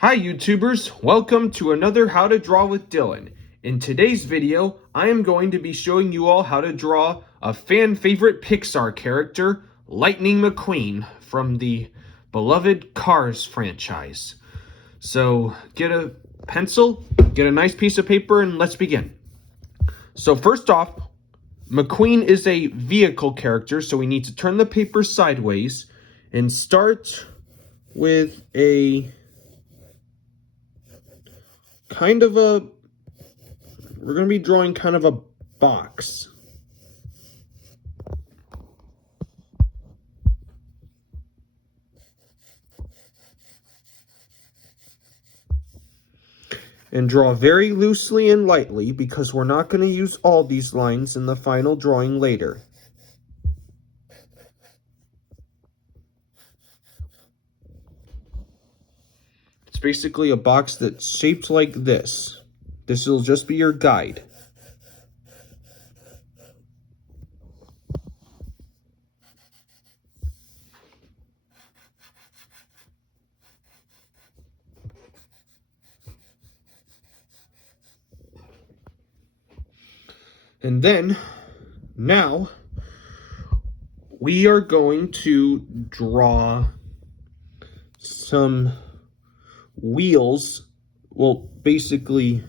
Hi YouTubers, welcome to another How to Draw with Dylan. In today's video, I am going to be showing you all how to draw a fan favorite Pixar character, Lightning McQueen, from the beloved Cars franchise. So get a pencil, get a nice piece of paper, and let's begin. So first off, McQueen is a vehicle character, so we need to turn the paper sideways and start with a we're going to be drawing kind of a box. And draw very loosely and lightly because we're not going to use all these lines in the final drawing later. It's basically a box that's shaped like this. This will just be your guide. And then, now, we are going to draw some wheels, well, basically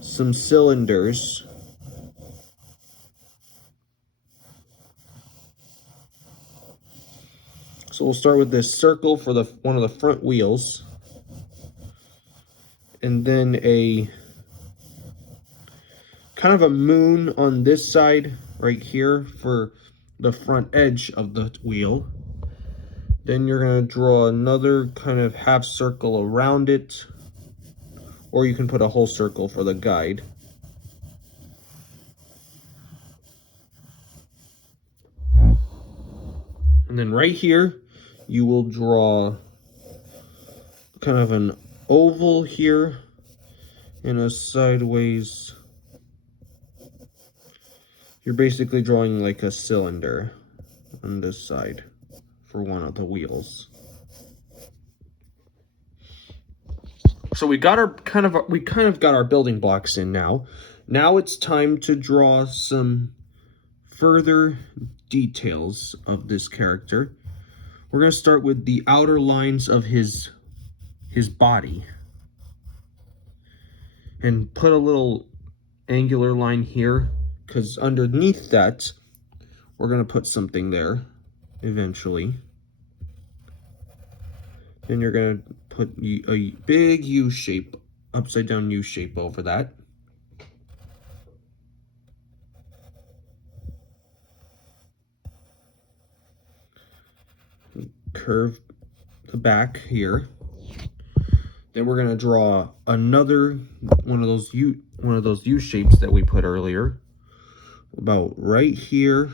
some cylinders. So we'll start with this circle for one of the front wheels, and then a kind of a moon on this side right here for the front edge of the wheel. Then you're going to draw another kind of half circle around it, or you can put a whole circle for the guide. And then right here, you will draw kind of an oval here and a sideways. You're basically drawing like a cylinder on this side for one of the wheels. So we got our kind of got our building blocks in now. Now it's time to draw some further details of this character. We're going to start with the outer lines of his body and put a little angular line here, because underneath that we're going to put something there eventually. Then you're going to put a big U shape, upside down U shape over that. Curve the back here. Then we're going to draw another one of those U shapes that we put earlier, about right here.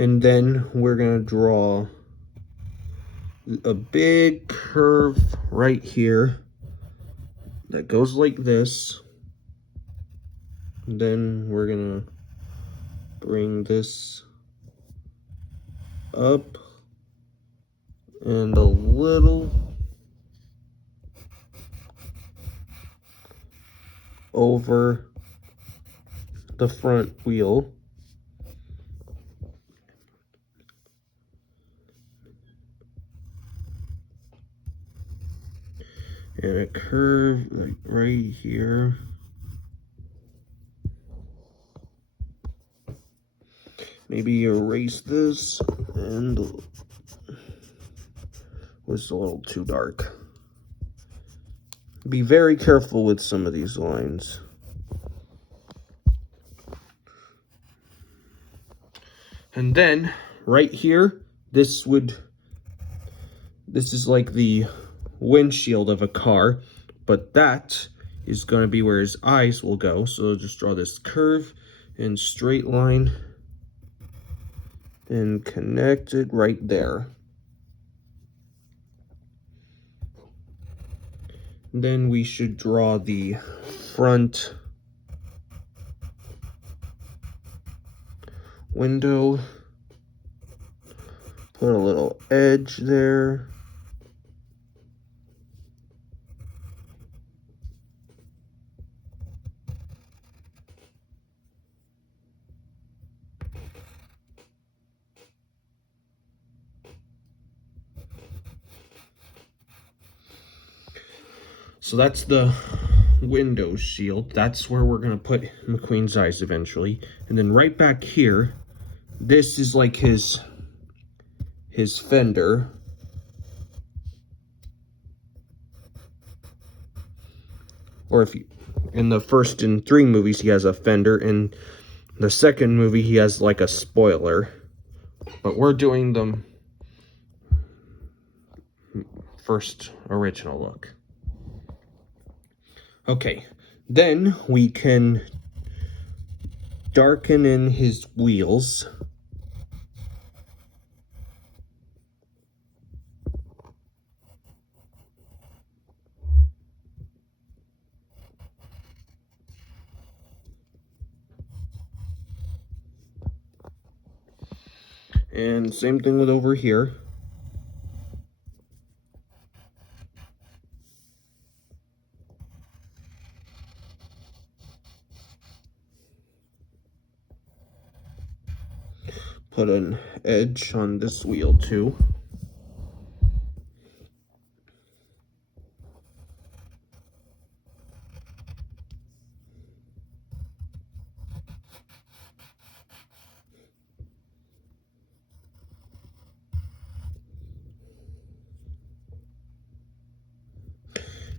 And then we're going to draw a big curve right here that goes like this. And then we're going to bring this up and a little over the front wheel. And a curve like right here. Maybe erase this, and was a little too dark. Be very careful with some of these lines. And then right here, this is like the windshield of a car, but that is going to be where his eyes will go. So just draw this curve and straight line and connect it right there. Then we should draw the front window. Put a little edge there. So that's the window shield. That's where we're gonna put McQueen's eyes eventually. And then right back here, this is like his fender. Or if you, in the first and 3 movies, he has a fender. In the second movie, he has like a spoiler. But we're doing the first original look. Okay, then we can darken in his wheels. And same thing with over here. Put an edge on this wheel too.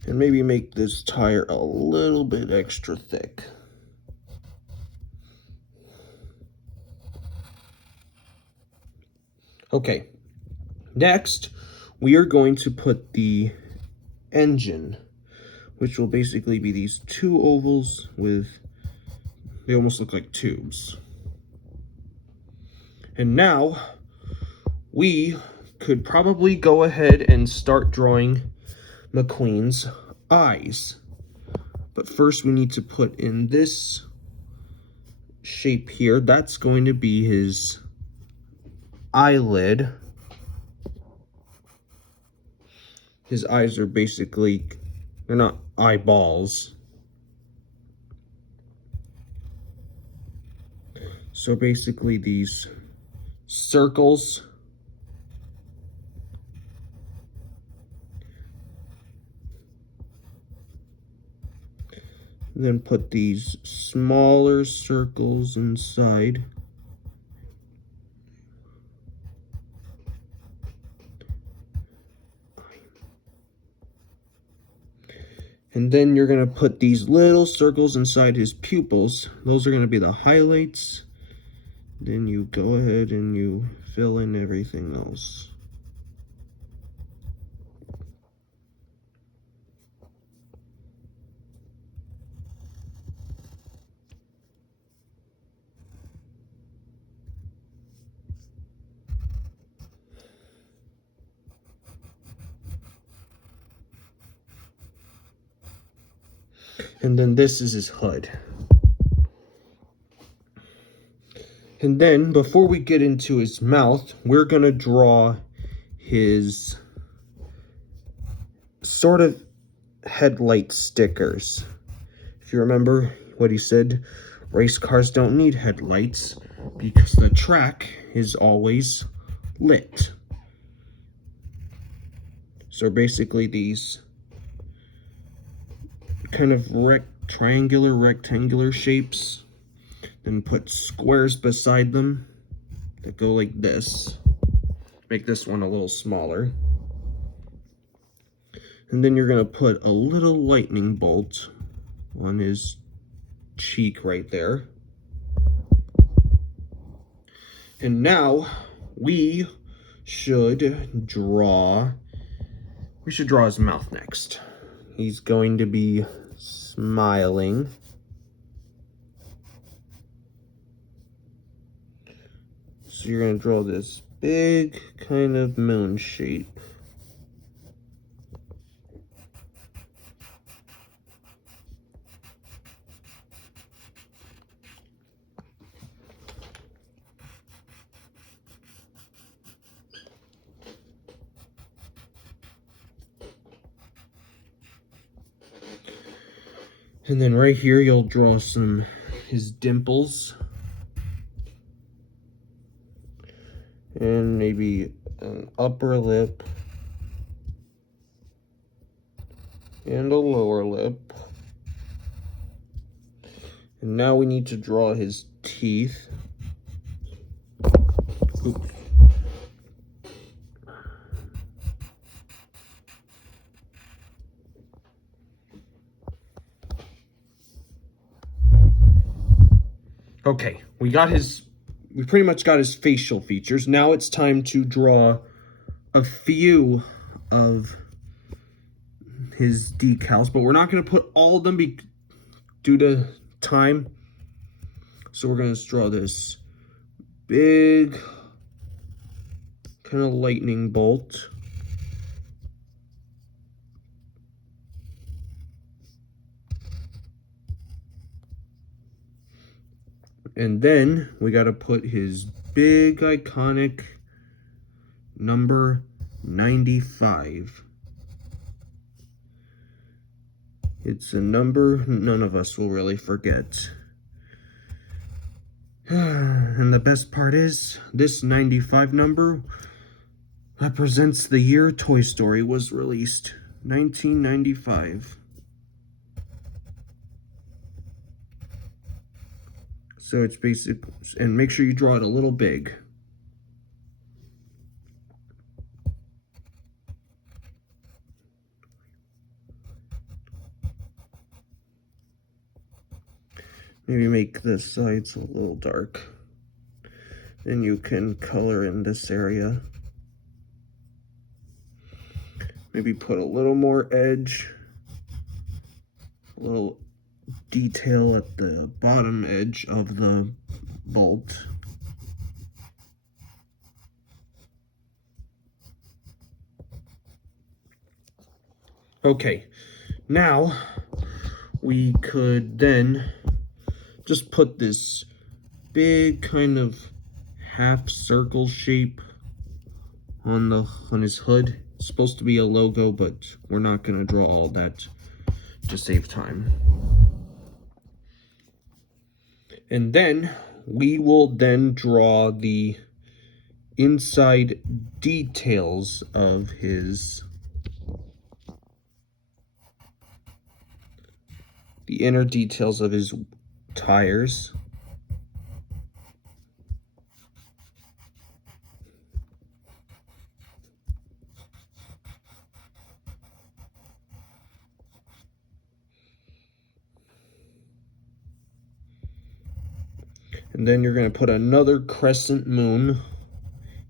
And maybe make this tire a little bit extra thick. Okay, next we are going to put the engine, which will basically be these 2 ovals with, they almost look like tubes. And now we could probably go ahead and start drawing McQueen's eyes. But first we need to put in this shape here. That's going to be his eyelid. His eyes are basically, they're not eyeballs. So basically these circles. Then put these smaller circles inside. And then you're going to put these little circles inside his pupils. Those are going to be the highlights. Then you go ahead and you fill in everything else. And then this is his hood. And then, before we get into his mouth, we're going to draw his sort of headlight stickers. If you remember what he said, race cars don't need headlights because the track is always lit. So basically these kind of triangular, rectangular shapes, and put squares beside them that go like this. Make this one a little smaller. And then you're going to put a little lightning bolt on his cheek right there. And now we should draw his mouth next. he's going to be smiling. So you're going to draw this big kind of moon shape. And then right here, you'll draw his dimples. And maybe an upper lip. And a lower lip. And now we need to draw his teeth. Oops. Okay, we pretty much got his facial features. Now it's time to draw a few of his decals, but we're not going to put all of them due to time. So we're going to draw this big kind of lightning bolt. And then we got to put his big iconic number 95. It's a number none of us will really forget. And the best part is, this 95 number represents the year Toy Story was released, 1995. So it's basic, and make sure you draw it a little big. Maybe make the sides a little dark. Then you can color in this area. Maybe put a little more edge, a little detail at the bottom edge of the bolt. Okay, now we could then just put this big kind of half circle shape on his hood. It's supposed to be a logo, but we're not going to draw all that to save time. And then we will then draw the inside details of the inner details of his tires. And then you're going to put another crescent moon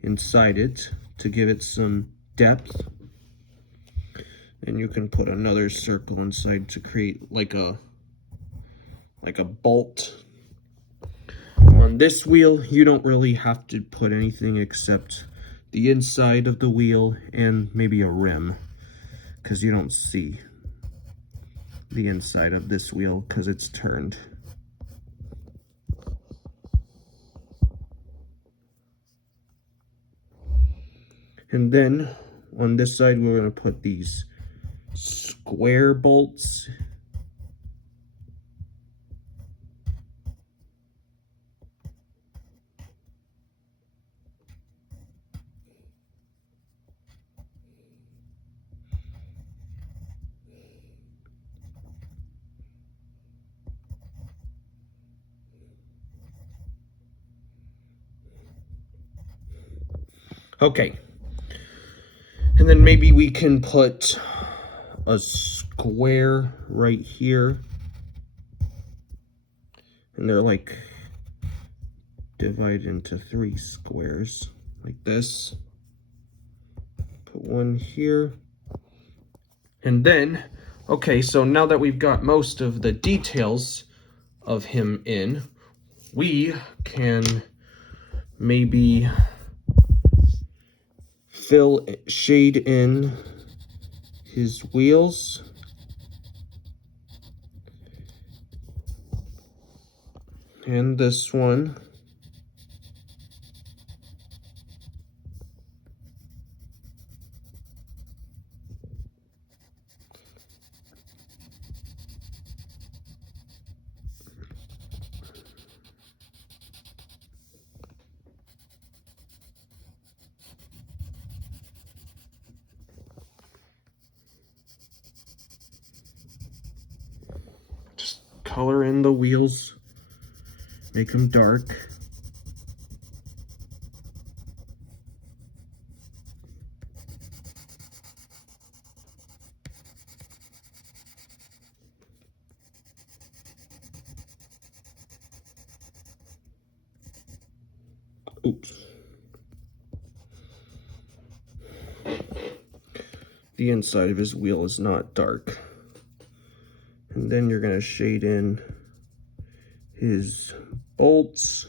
inside it to give it some depth. And you can put another circle inside to create like a bolt. On this wheel, you don't really have to put anything except the inside of the wheel and maybe a rim, because you don't see the inside of this wheel because it's turned. And then on this side, we're going to put these square bolts. Okay. And then maybe we can put a square right here. And they're like divided into 3 squares like this. Put one here. And then Okay, so now that we've got most of the details of him in, we can maybe shade in his wheels. And this one. Just color in the wheels, make them dark. Oops. The inside of his wheel is not dark. And then you're going to shade in his bolts.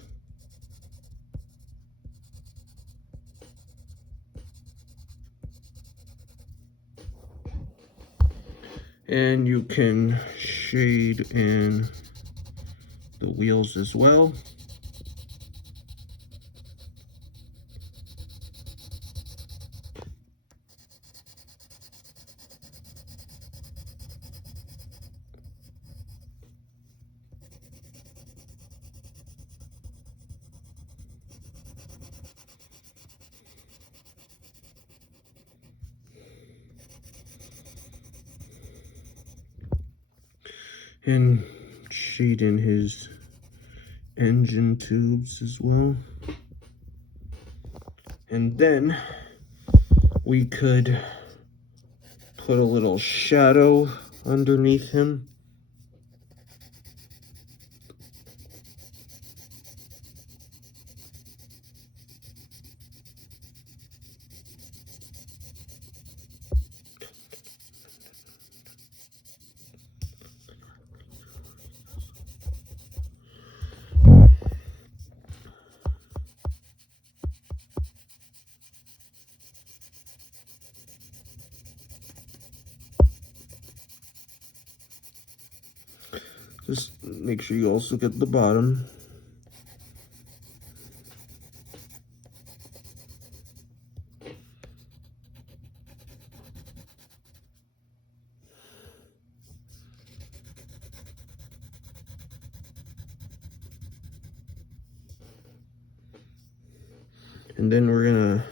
And you can shade in the wheels as well. And shade in his engine tubes as well. And then we could put a little shadow underneath him. Just make sure you also get the bottom. And then we're gonna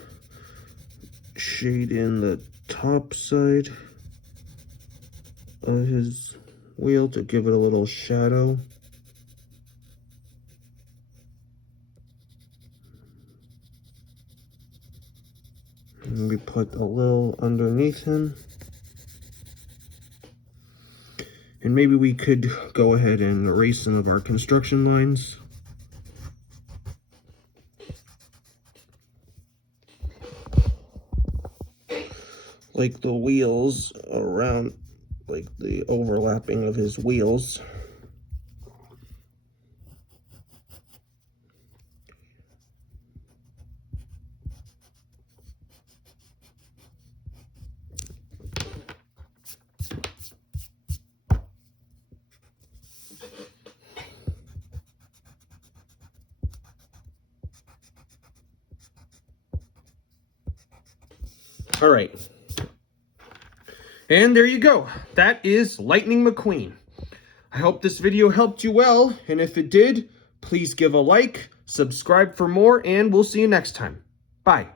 shade in the top side of his wheel to give it a little shadow. And we put a little underneath him. And maybe we could go ahead and erase some of our construction lines. Like the wheels around, like the overlapping of his wheels. All right. And there you go. That is Lightning McQueen. I hope this video helped you well, and if it did, please give a like, subscribe for more, and we'll see you next time. Bye.